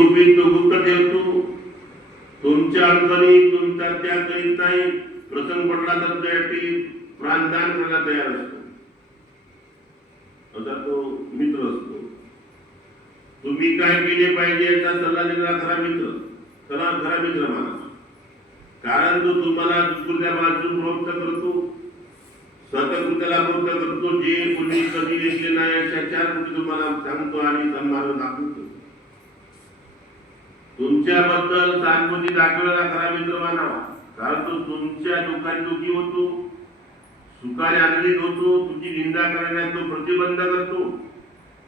तुम्ही तो गुप्त ठेवतो. तुमच्या अडचणी तुमच्या त्याग प्रसंग पडला तर त्यासाठी प्राणदान करायला तयार असतो. असा तो मित्र असतो. तुम्ही काय केले पाहिजे याचा सल्ला देणारा खरा मित्र? खरा खरा मित्र माना कारण तो तुम्हाला दुसऱ्या वाचून प्रवृत्त करतो. स्वतःकृत्याला प्रवृत्त करतो. जे कोणी कधी घेतले नाही अशा चार गोष्टी तुम्हाला सांगतो आणि सन्मान दाखवतो. तुमच्याबद्दल सहानुभूती दाखवलेला खरा मित्र मानावा. कारण तो तुमच्या दुःखात दुःखी होतो सुखाने आनंदित होतो तुमची निंदा करण्यास तो प्रतिबंध करतो.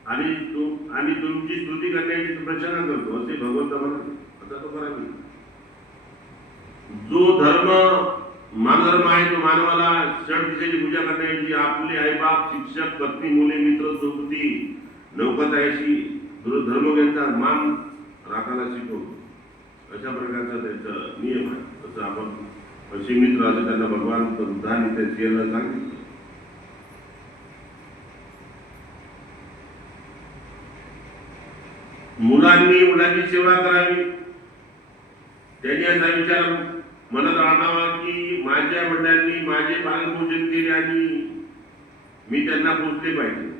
आणि तो आणि तुमची स्तुती करण्याची तो करतो असे भगवंत म्हणाले आता तो खरा मित्र. जो धर्म मानधर्म आहे तो मानवाला षड दिशेची पूजा करण्याची आपले आईबाप शिक्षक पत्नी मुले मित्र सोबती नौकतायाशी धर्म यांचा मान नाकाला शिकवतो अशा प्रकारचा त्याचा नियम आहे. असं आपण असे मित्र असे त्यांना भगवान बुद्धाने त्या सिंहला सांगितलं. मुलांनी मुलांची सेवा करावी. त्यांनी असा विचार मनात आणावा की माझ्या वडिलांनी माझे पालनपोषण केले आणि मी त्यांना पोचले पाहिजे.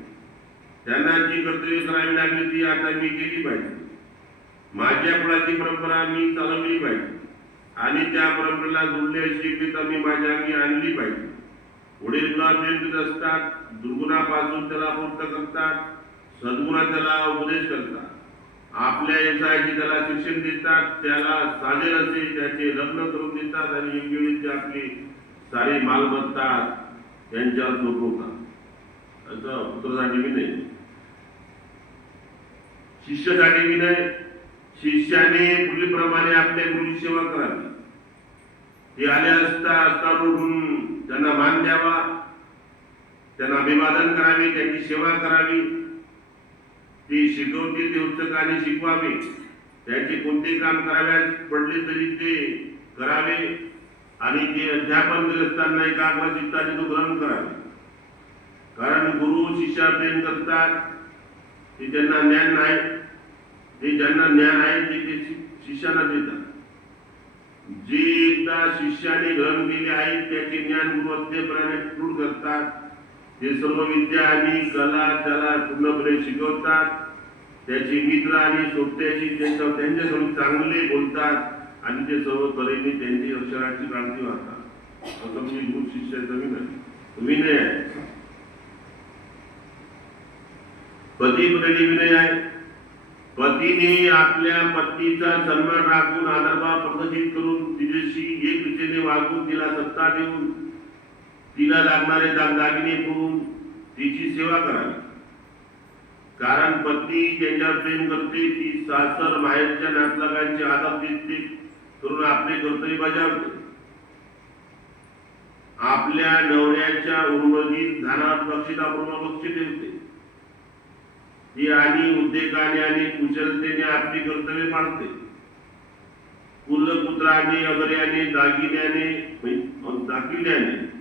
त्यांना जी कर्तव्य करावी लागली ती आता मी केली पाहिजे. माझ्या कुळाची परंपरा मी चालवली पाहिजे. आणि त्या परंपरेला जुळले शिकता मी माझ्या अंगी आणली पाहिजे. वडील तुला प्रेम असतात दुर्गुणापासून त्याला मुक्त करतात सद्गुणा त्याला उपदेश करतात. आपल्या यशाची त्याला शिक्षण देतात त्याला साजेल असे त्याचे लग्न करून देतात आणि योग्य आपली सारी मालमत्ता त्यांच्यावर सोपवतात असं पुत्रासाठी विनय शिष्यासाठी विनय शिष्याने पूर्वीप्रमाणे आपल्या गुरुची सेवा करावी. ते आले असता असता उठून त्यांना मान द्यावा. त्यांना अभिवादन करावे त्यांची सेवा करावी. ते शिकवतील ते उत्सुकाने शिकवावे. त्यांचे कोणते काम कराव्यास पडले तरी ते करावे. आणि ते अध्यापन करत असताना एकाग्र चित्ताने तो ग्रहण करावे. कारण गुरु शिष्या प्रेम करतात. ते त्यांना ज्ञान नाही. ते ज्यांना ज्ञान आहे ते ते शिष्याला देतात. जे एकदा शिष्याने ग्रहण केले आहे त्याचे ज्ञान गुणवत्तेप्रमाणे पूर्ण करतात. ते सर्व विद्या आणि कला त्याला पूर्णपणे शिकवतात. त्याचे मित्र आणि सोबत्याशी त्यांच्या त्यांच्यासोबत चांगले बोलतात आणि ते सर्व तऱ्हेने त्यांची अक्षराची क्रांती वाहतात असं म्हणजे गुरु शिष्याचा विनय विनय आहे. पती विनय आहे पतीने आपल्या पत्नीचा सन्मान राखून आदरभाव प्रदर्शित करून तिच्याशी एक दिशेने वागून तिला सत्ता देऊन तिला लागणारे दागदागिने करून तिची सेवा करावी. कारण पत्नी त्यांच्यावर प्रेम करते ती सासर माहेरच्या नातलगांचे आदर देते करून आपले कर्तव्य बजावते. आपल्या नवऱ्याच्या उर्वरित धनात बक्षितापूर्व बक्षी ठेवते ही आणि उद्योगाने आणि कुशलतेने आपली कर्तव्य पाळते. कुलपुत्राने अगर्याने दागिन्याने दाखिल्याने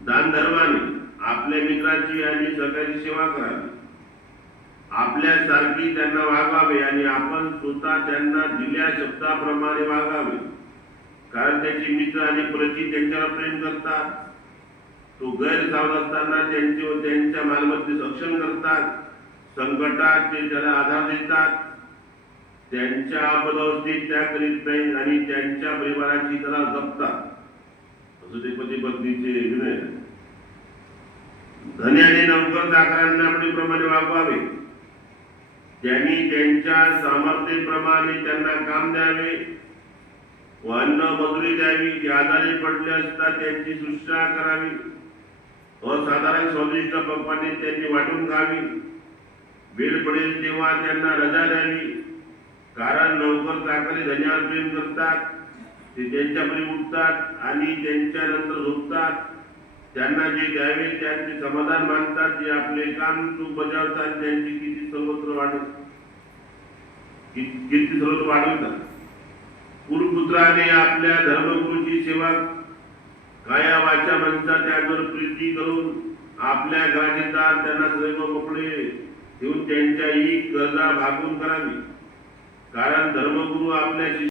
दानधर्माने आपल्या मित्राची आणि सगळ्याची सेवा करावी. आपल्यासारखी त्यांना वागावे आणि आपण स्वतः त्यांना दिल्या शब्दाप्रमाणे वागावे. कारण त्याचे मित्र आणि परिचित त्यांच्यावर प्रेम करतात. तो गैरसावध असताना त्यांचे व त्यांच्या मालमत्तेस सक्षम करतात. संकटात ते त्याला आधार देतात. त्यांच्या आपदावस्थेत त्या करीत नाही आणि त्यांच्या परिवाराची त्याला जपतात. असं ते पती पत्नीचे विनय. आहे. धन्याने नौकर चाकरांना प्रमाणे वागवावे. त्यांनी त्यांच्या सामर्थ्यप्रमाणे त्यांना काम द्यावे. व अन्न मजुरी द्यावी जे आजारी पडले असता त्यांची सुश्रा करावी. असाधारण स्वादिष्ट पप्पाने त्यांनी वाटून खावी वेळ पडेल तेव्हा त्यांना रजा द्यावी. कारण लवकर चाकरी धन्यावर प्रेम करतात ते त्यांच्यापरी उठतात आणि त्यांच्यानंतर झोपतात. त्यांना जे द्यावे त्यांचे समाधान मानतात जे आपले काम चूक बजावतात त्यांची किती सर्वत्र वाढ किती सर्वत्र वाढवतात. कुलपुत्राने आपल्या धर्मगुरूची सेवा काया वाचा मनसा त्यावर प्रीती करून आपल्या घराचे त्यांना सर्व मोकळे घेऊन त्यांच्या ही गरजा भागून करावी. कारण धर्मगुरू आपल्या